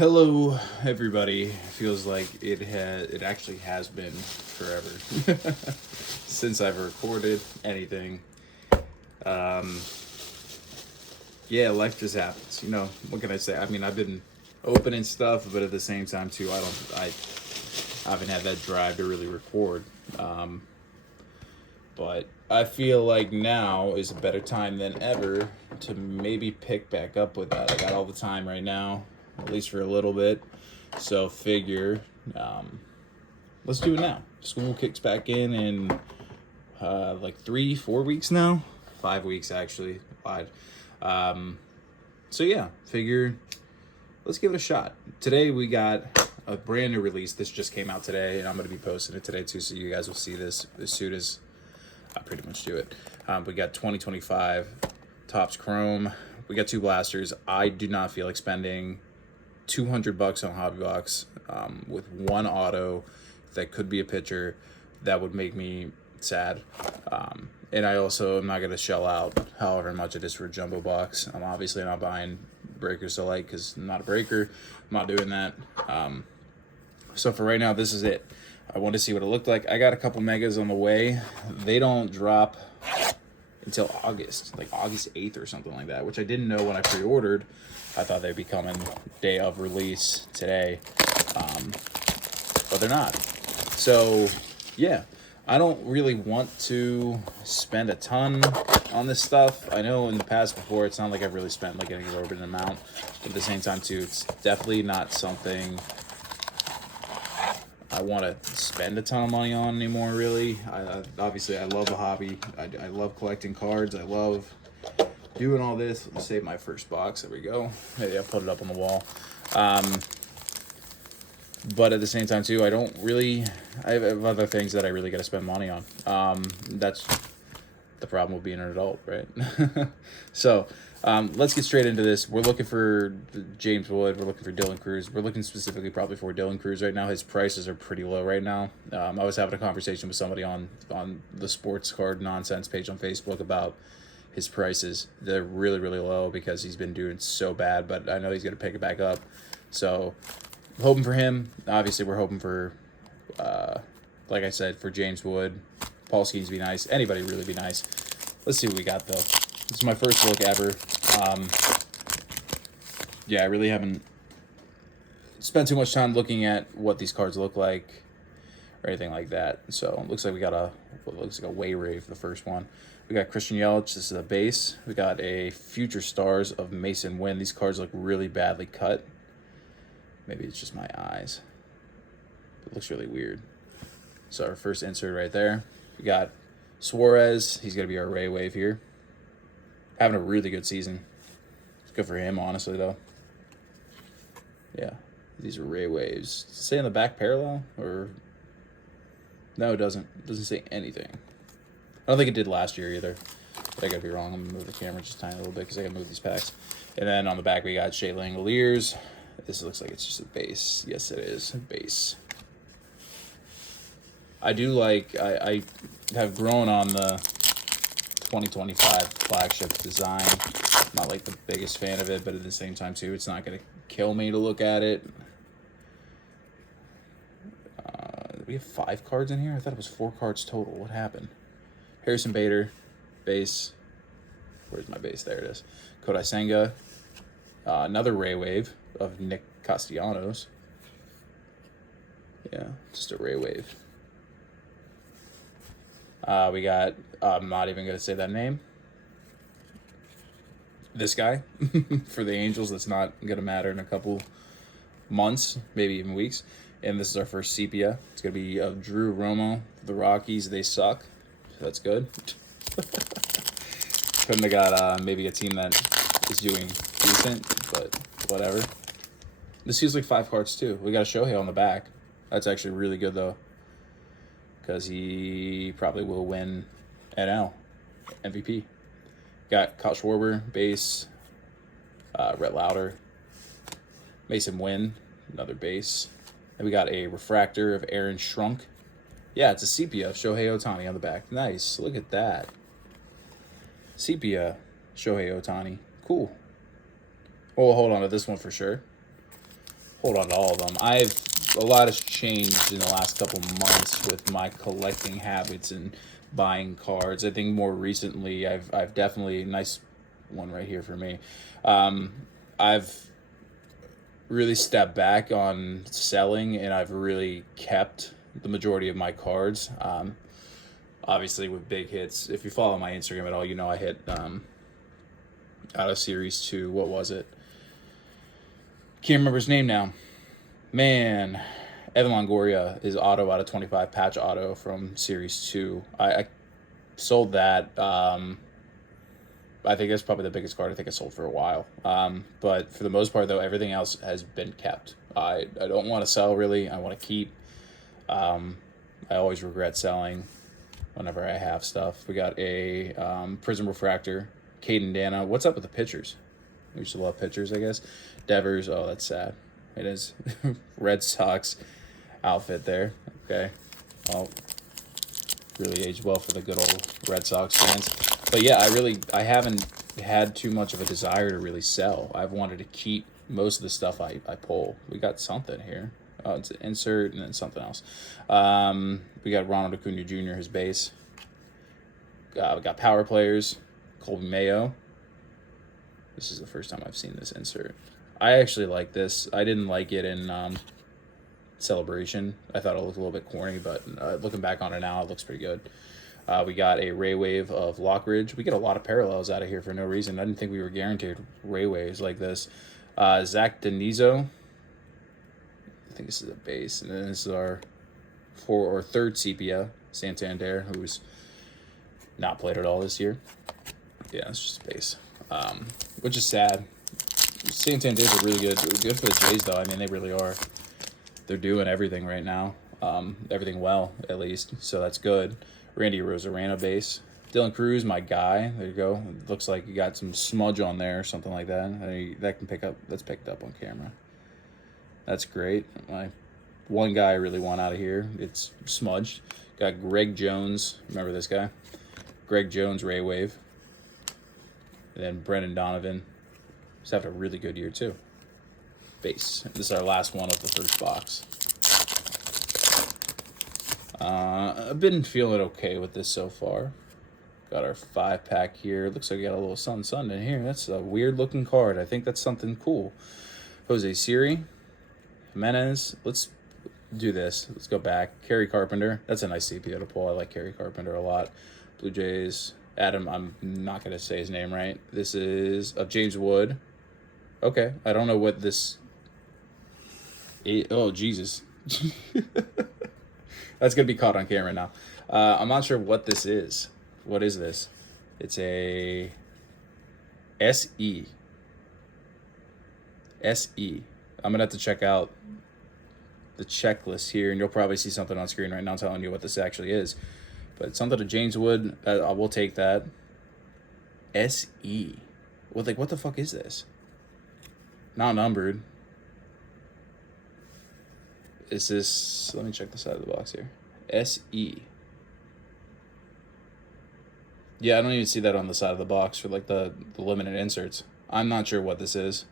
Hello, everybody. Feels like it actually has been forever since I've recorded anything. Um, yeah, life just happens. What can I say? I mean, I've been opening stuff, but at the same time too, I haven't had that drive to really record. But I feel like now is a better time than ever to maybe pick back up with that. I got all the time right now, at least for a little bit. So figure, let's do it now. School kicks back in like 3-4 weeks now, 5 weeks actually. Lied. So yeah, figure let's give it a shot. Today we got a brand new release. This just came out today, and I'm gonna be posting it today too, so you guys will see this as soon as I pretty much do it. We got 2025 Topps Chrome. We got two blasters. I do not feel like spending $200 on Hobby Box with one auto that could be a pitcher. That would make me sad. And I also am not going to shell out however much it is for a jumbo box. I'm obviously not buying breakers to light because I'm not a breaker. I'm not doing that. So for right now, this is it. I wanted to see what it looked like. I got a couple megas on the way. They don't drop until August, like August 8th or something like that, which I didn't know when I pre-ordered. I thought they'd be coming day of release today, but they're not. So yeah, I don't really want to spend a ton on this stuff. I know in the past before, it's not like I've really spent like an exorbitant amount, but at the same time too, it's definitely not something I want to spend a ton of money on anymore, really. Obviously, I love the hobby. I love collecting cards. I love doing all this. Let me save my first box. There we go. Maybe I'll put it up on the wall. But at the same time, too, I have other things that I really got to spend money on. That's the problem with being an adult, right? So let's get straight into this. We're looking for James Wood. We're looking for Dylan Cruz. We're looking specifically probably for Dylan Cruz right now. His prices are pretty low right now. I was having a conversation with somebody on the sports card nonsense page on Facebook about his prices. They're really, really low because he's been doing so bad, but I know he's going to pick it back up. So I'm hoping for him. Obviously, we're hoping for, like I said, for James Wood. Paul Skeens be nice. Anybody really be nice. Let's see what we got, though. This is my first look ever. Yeah, I really haven't spent too much time looking at what these cards look like or anything like that. So it looks like we got what looks like a Wayrave, the first one. We got Christian Yelich. This is a base. We got a Future Stars of Mason Wynn. These cards look really badly cut. Maybe it's just my eyes. It looks really weird. So our first insert right there. We got Suarez. He's going to be our Ray Wave here. Having a really good season. It's good for him, honestly, though. Yeah, these are Ray Waves. Does it say on the back parallel? Or no, it doesn't. It doesn't say anything. I don't think it did last year either. But I gotta be wrong. I'm gonna move the camera just a tiny little bit because I gotta move these packs. And then on the back we got Shea Langoliers. This looks like it's just a base. Yes, it is. A base. I do like, I have grown on the 2025 flagship design. I'm not like the biggest fan of it, but at the same time too, it's not going to kill me to look at it. We have 5 cards in here? I thought it was 4 cards total. What happened? Harrison Bader, base. Where's my base? There it is. Kodai Senga. Another Ray Wave of Nick Castellanos. Yeah, just a Ray Wave. We got, I'm not even going to say that name. This guy for the Angels. That's not going to matter in a couple months, maybe even weeks. And this is our first Sepia. It's going to be Drew Romo. The Rockies, they suck. So that's good. Couldn't have got maybe a team that is doing decent, but whatever. This feels like 5 cards too. We got a Shohei on the back. That's actually really good though, because he probably will win NL MVP. Got Kyle Schwarber, base. Rhett Lauder. Mason Wynn, another base. And we got a refractor of Aaron Shrunk. Yeah, it's a sepia of Shohei Ohtani on the back. Nice. Look at that. Sepia Shohei Ohtani. Cool. Well, we'll hold on to this one for sure. hold on to all of them. A lot has changed in the last couple months with my collecting habits and buying cards. I think more recently, I've definitely, nice one right here for me. I've really stepped back on selling, and I've really kept the majority of my cards. Obviously with big hits, if you follow my Instagram at all, you know I hit out of Series 2. What was it? Can't remember his name now. Man, Evan Longoria is auto out of 25, patch auto from Series 2. I sold that. I think that's probably the biggest card I think I sold for a while. But for the most part, though, everything else has been kept. I don't want to sell, really. I want to keep. I always regret selling whenever I have stuff. We got a Prism Refractor, Caden Dana. What's up with the pitchers? We used to love pitchers, I guess. Devers, oh, that's sad. It is. Red Sox outfit there. Okay. Well, really aged well for the good old Red Sox fans. But yeah, I haven't had too much of a desire to really sell. I've wanted to keep most of the stuff I pull. We got something here. Oh, it's an insert and then something else. We got Ronald Acuna Jr., his base. We got power players. Colby Mayo. This is the first time I've seen this insert. I actually like this. I didn't like it in Celebration. I thought it looked a little bit corny, but looking back on it now, it looks pretty good. We got a Ray Wave of Lockridge. We get a lot of parallels out of here for no reason. I didn't think we were guaranteed Ray Waves like this. Zach Denizo. I think this is a base. And then this is our third Sepia, Santander, who's not played at all this year. Yeah, it's just a base. Which is sad. Santander's are really good for the Jays, though. I mean, they really are. They're doing everything right now. Everything well, at least. So that's good. Randy Rosarena base. Dylan Cruz, my guy. There you go. It looks like you got some smudge on there or something like that. That can pick up. That's picked up on camera. That's great. My one guy I really want out of here. It's smudged. Got Greg Jones. Remember this guy? Greg Jones, Ray Wave. And then Brendan Donovan. He's having a really good year, too. Base. This is our last one of the first box. I've been feeling okay with this so far. Got our 5-pack here. Looks like we got a little sun in here. That's a weird-looking card. I think that's something cool. Jose Siri. Jimenez. Let's do this. Let's go back. Kerry Carpenter. That's a nice sepia to pull. I like Kerry Carpenter a lot. Blue Jays. Adam, I'm not going to say his name right. This is of James Wood. Okay. I don't know what this... Oh, Jesus. That's going to be caught on camera now. I'm not sure what this is. What is this? It's a SE. SE. I'm going to have to check out the checklist here, and you'll probably see something on screen right now telling you what this actually is. But it's something to James Wood. I will take that. SE. Well, like, what the fuck is this? Not numbered. Is this... Let me check the side of the box here. SE. Yeah, I don't even see that on the side of the box for, like, the limited inserts. I'm not sure what this is.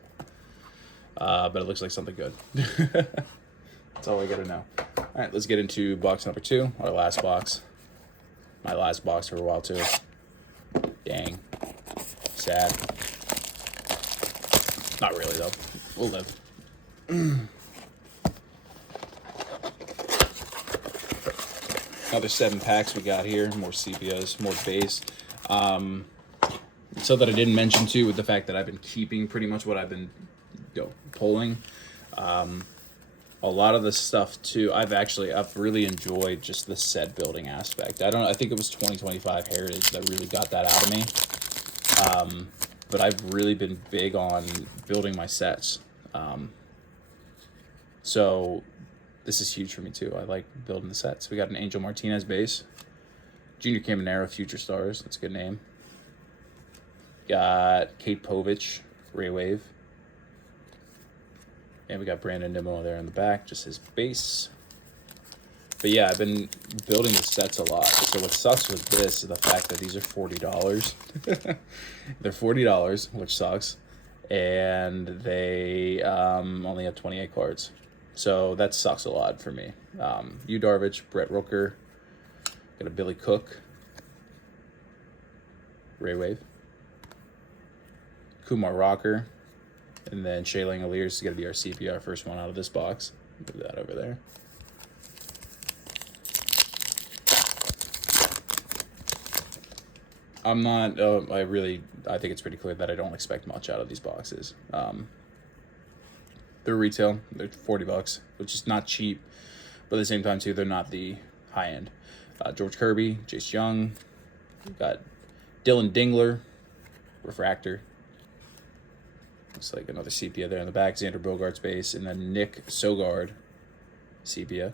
But it looks like something good. That's all I gotta know. All right, let's get into box number 2, our last box. My last box for a while, too. Dang. Sad. Not really, though. We'll live. Another 7 packs we got here. More sepias, more base. So that I didn't mention, too, with the fact that I've been keeping pretty much what I've been pulling. A lot of the stuff too, I've really enjoyed just the set building aspect. I think it was 2025 Heritage that really got that out of me. But I've really been big on building my sets. So this is huge for me too. I like building the sets. We got an Angel Martinez base. Junior Caminero Future Stars. That's a good name. Got Kate Povich, Ray Wave. And we got Brandon Nimmo there in the back, just his base. But yeah, I've been building the sets a lot. So what sucks with this is the fact that these are $40. They're $40, which sucks. and they only have 28 cards. So that sucks a lot for me. Yu Darvish, Brett Rooker, got a Billy Cook, Ray Wave, Kumar Rocker, and then Shea Langoliers is going to be our Sepia, our first one out of this box. Move that over there. I'm not, I think it's pretty clear that I don't expect much out of these boxes. They're retail, they're $40, which is not cheap, but at the same time too, they're not the high end. George Kirby, Jace Young, we've got Dylan Dingler, Refractor. Looks like another Sepia there in the back, Xander Bogaerts base, and then Nick Sogard, Sepia.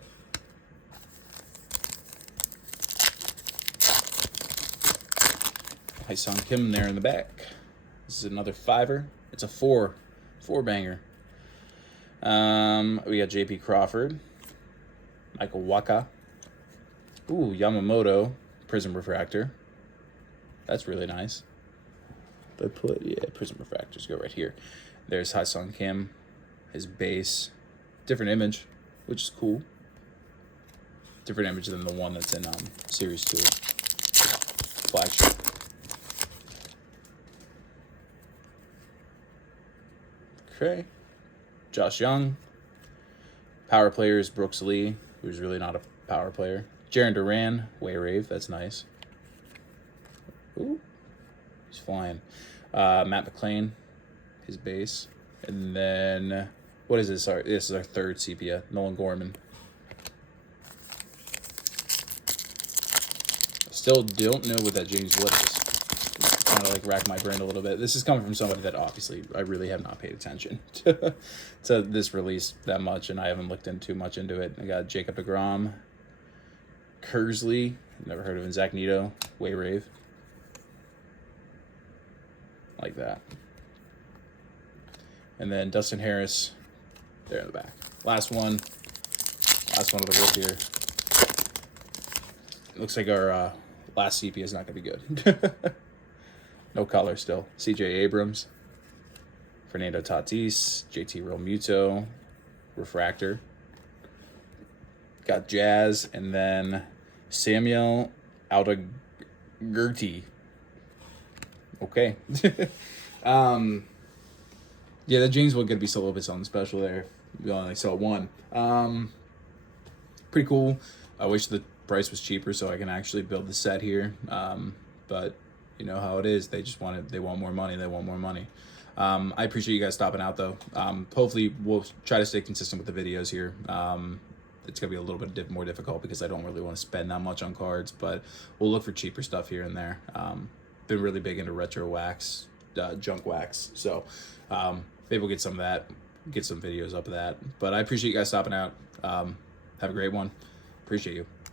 Hyun Kim there in the back. This is another fiver. It's a four banger. We got JP Crawford, Michael Waka. Ooh, Yamamoto, Prism Refractor. That's really nice. Prism Refractors go right here. There's Hyun Kim, his base. Different image, which is cool. Different image than the one that's in Series 2. Flagship. Okay. Josh Young. Power players, Brooks Lee, who's really not a power player. Jarren Duran, Wayrave, that's nice. Ooh, he's flying. Matt McClain, his base. And then, what is this? This is our third Sepia, Nolan Gorman. Still don't know what that James Wood is. Kind of like rack my brain a little bit. This is coming from somebody that obviously I really have not paid attention to this release that much, and I haven't looked in too much into it. I got Jacob deGrom, Kersley, never heard of him, Zach Neto, Wayrave. Like that. And then Dustin Harris there in the back. Last one of the rip here. Looks like our last Sepia is not going to be good. No color still. CJ Abrams, Fernando Tatis, JT Realmuto, Refractor. Got Jazz, and then Samuel Aldagirty. Okay. Yeah, the James Wood could be a little bit something special there. We only saw one. Pretty cool. I wish the price was cheaper so I can actually build the set here. But you know how it is. They want more money. They want more money. I appreciate you guys stopping out though. Hopefully we'll try to stay consistent with the videos here. It's gonna be a little bit more difficult because I don't really want to spend that much on cards, but we'll look for cheaper stuff here and there. Been really big into retro wax, junk wax. So maybe we'll get some of that, get some videos up of that. But I appreciate you guys stopping out. Have a great one. Appreciate you.